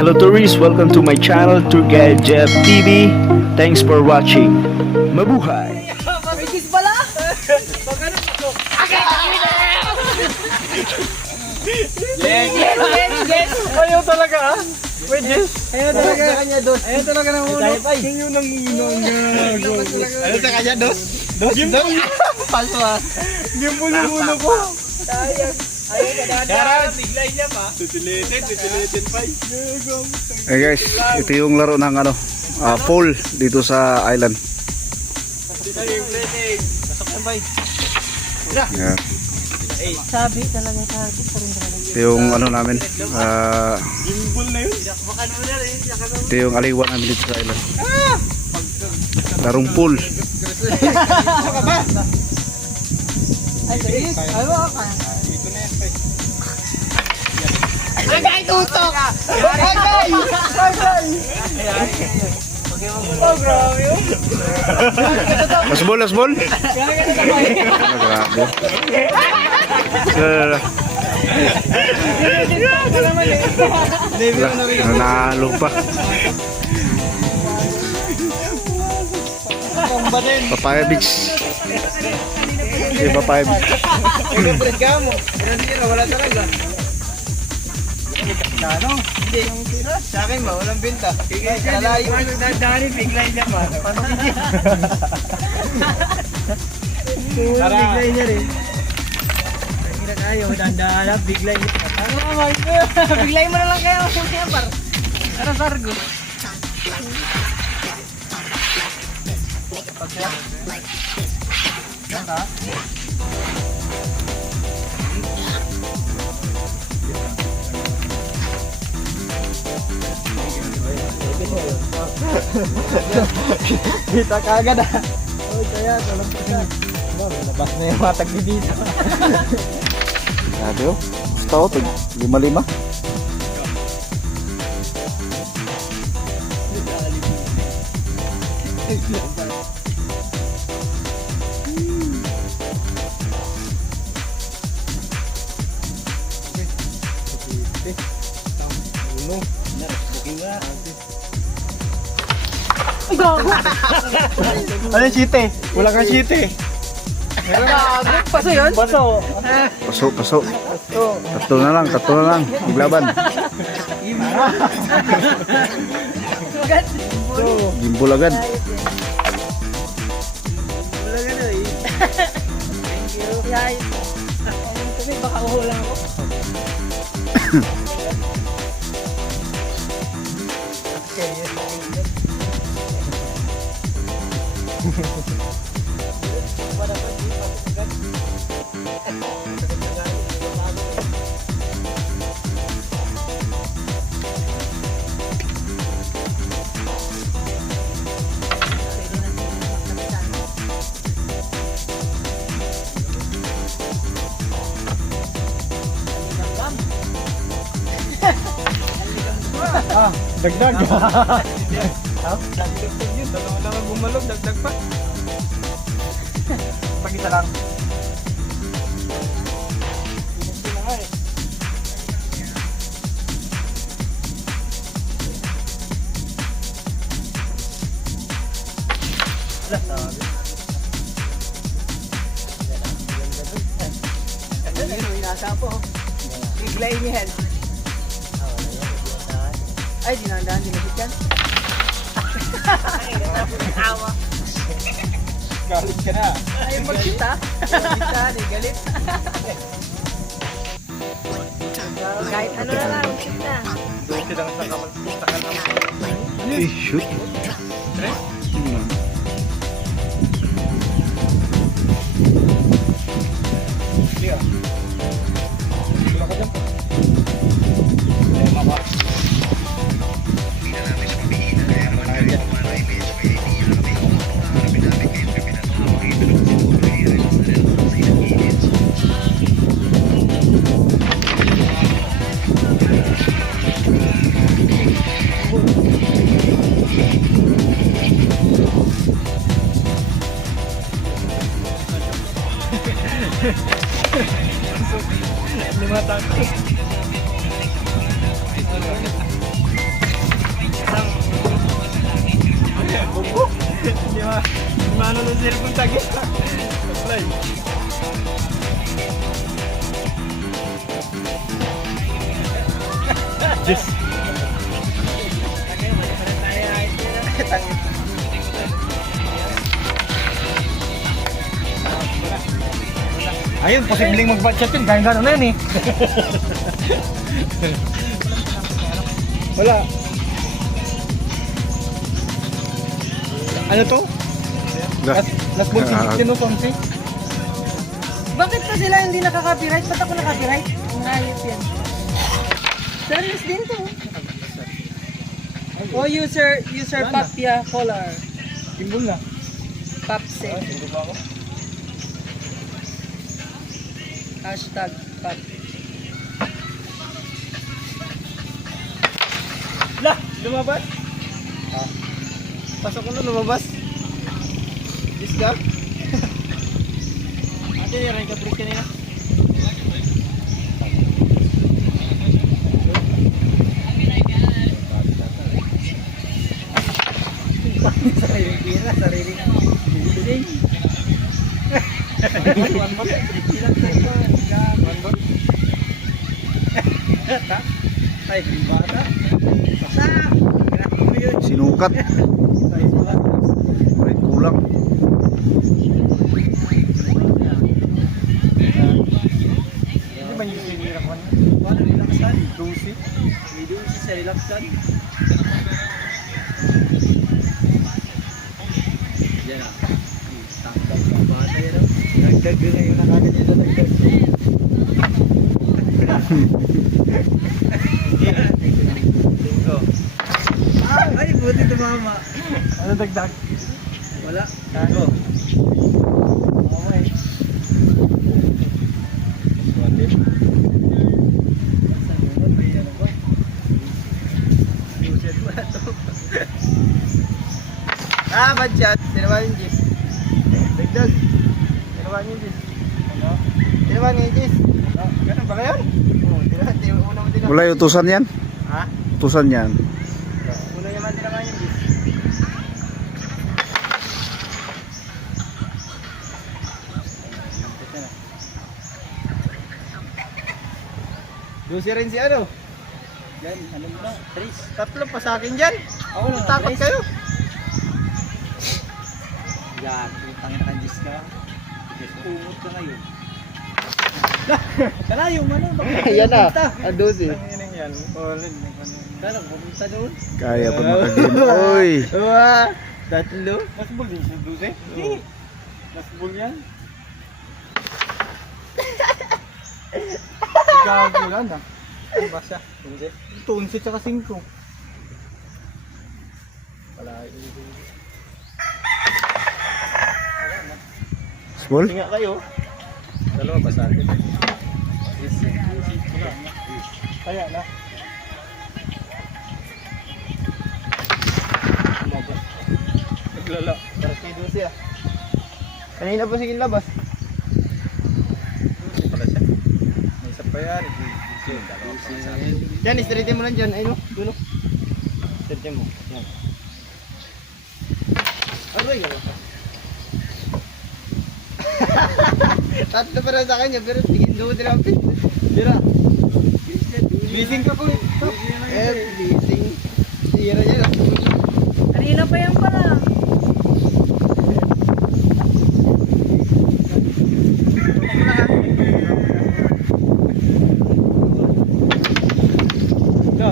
Hello tourists, welcome to my channel, Tour Guide Jeff TV. Thanks for watching. Mabuhay! Ayaw talaga ah. Pwede. Ayaw talaga. Kanya dos. Ayaw talaga ng ulo. King yung nanginong. Ayaw sa kanya dos. Dos. Dos. Paso ah. Gimbol yung ulo ko. Darat, tiglay niya pa. Tutilitin, tutilitin pa. Hey guys, ito yung laro ng ano, ah, pole dito sa island. Dito yung plating. Pasok na ba? Yeah. Sabi talaga sabi pa rin talaga. Ito yung ano namin, ah, Gimbol na yun. ito yung aliwan namin dito sa island. Larong pool. Ay? Ay, Ay, tutok! Oh, grabe yun. Lasbol, lasbol. Grabe. Nanalo pa. Pamba din. Papaya Beach. Papaya Beach. Ka. Pero hindi. Ano? Hindi. Sa akin ba? Walang benta. Lalayo. Dani, biglay niya pa. Para. Biglay niya rin. Na tayo. Dandaan biglay niya. Ano naman? Biglay mo na lang kayo. Siyempre. Ano sargo? Kita ka agad ah. Oh, kaya tulog ka na. Labas na yung matag dito. Grabe oh. Gusto ko, tig lima-lima. Ano yung chite? Wala kang chite. Gago. Paso yun? Baso. Paso, paso. Tatlo na lang, tatlo na lang. Maglaban. Agad. Gimbol agad. Ka na eh. Thank you. Yay. Kasi baka uhulang ako. Ah, dagdag. Ha? Dalawa lang ang gumalog. Dagdag pa. Pag isa lang. Pinagpil na nga eh. Wala, sabi. Ano yung nasa po? Biglay niya yan. Ay, dinandaan. Dinabit yan. Awa. Galit ka na. Ay, magkita. Magkita. Di galit. Kahit ano na lang. Magkita. Doon silang sa kamag sa kanang. Eh, shoot. Liga. Sa gitna. Apply. Diyos. Ayun, posibleng mag-budget yun. Kaya gano'n na yun eh. Wala. Ano to? Last, last ball si Ah. Sino Fonsi? Bakit pa sila hindi nakaka-copyright? Ba't ako naka-copyright? Ang ayos yan. Serious din to. Oh, user, user Wala. Papia Color. Timbol na. Papse. Timbol ba ako? Hashtag Pap. Lah! Lumabas? Ah. Pasok ko na lumabas. Yes ka? Ate, rin ka break kanina. Sariling pira, sariling biling. One ball. One ball. Ay, bata. Basta. Ginagawa mo yun. Sinukat. Ay, bata. May kulang. Hindi ba yung sinira ko? Wala, relaxan. Lucy. May Lucy sa relaxan. Yan ah. Tambang pa bata yan ah. Nagdag. Ay, buti tumama. Ano dagdag? Wala. Ito. Okay. Ah, bad shot. Tinaman yung Jis. Dagdag. Tinaman yung Jis. Ano? Tinaman yung. Ah, ganun ba ngayon? Oo, tinaman. Wala yung utusan yan? Ha? Utusan yan. Lucy rin si ano? Yan, ano mo na? Tris. Tatlo pa sa akin dyan. Ako lang. Takot kayo. Yan, putang na kanjis ka. Umot ka ngayon. Kalayo man oh. Ayan na, ang dosi. Tanginan yan. Ulit. Kala, pumunta doon. Kaya pa makagame. Oy! Wow, tatlo. Last ball din si Duse? Hindi. Last ball yan. Gago lang ah. Ano ba siya? Tunsi? Tunsi tsaka 5. Wala. Small? Tinga kayo. Dalawa pa sa akin. Wala na. Kaya na. Naglala. Para kay Dulce ah. Kanina pa sige labas. Dulce pala siya. May isa pa yan. Yan, straightin mo lang dyan. Ayun, dulo. Serte mo. Yan. Aray, Tatlo pa rin sa kanya, pero tingin doon nila ang pit. Tira. Gising ka po eh. Bising. Tira niya. Kanina pa yan pala.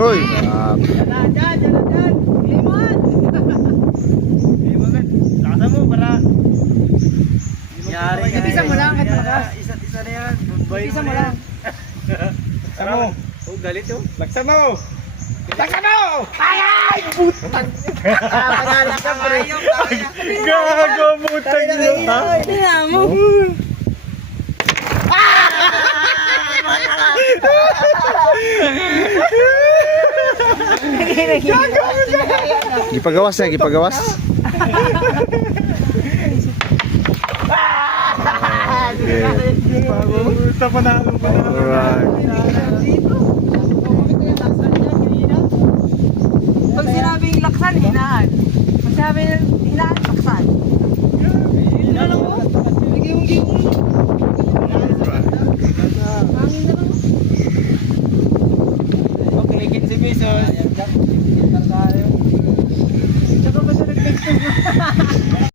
Oy! Ah, Diyan na, dyan, dyan na, dyan. Limon! Eh, bakit? Lakasan mo para... Yari Ibisa mo lang, kahit malakas. Isa't isa na yan. Ibisa mo lang. Laksa mo. Oh, galit oh. Laksa mo. Laksa mo! Ay! Butang! Panalo ka, pre. Gago, butang nyo, ha? Tingnan mo. gipagawas na, gipagawas. Okay. Sa panalo na. Alright. Pag sinabing laksan, hinaan. Pag sinabing hinaan, laksan. Hinaan ako. Ligayong-gayong. Pesos. Tsaka ba sa nagtagtag mo?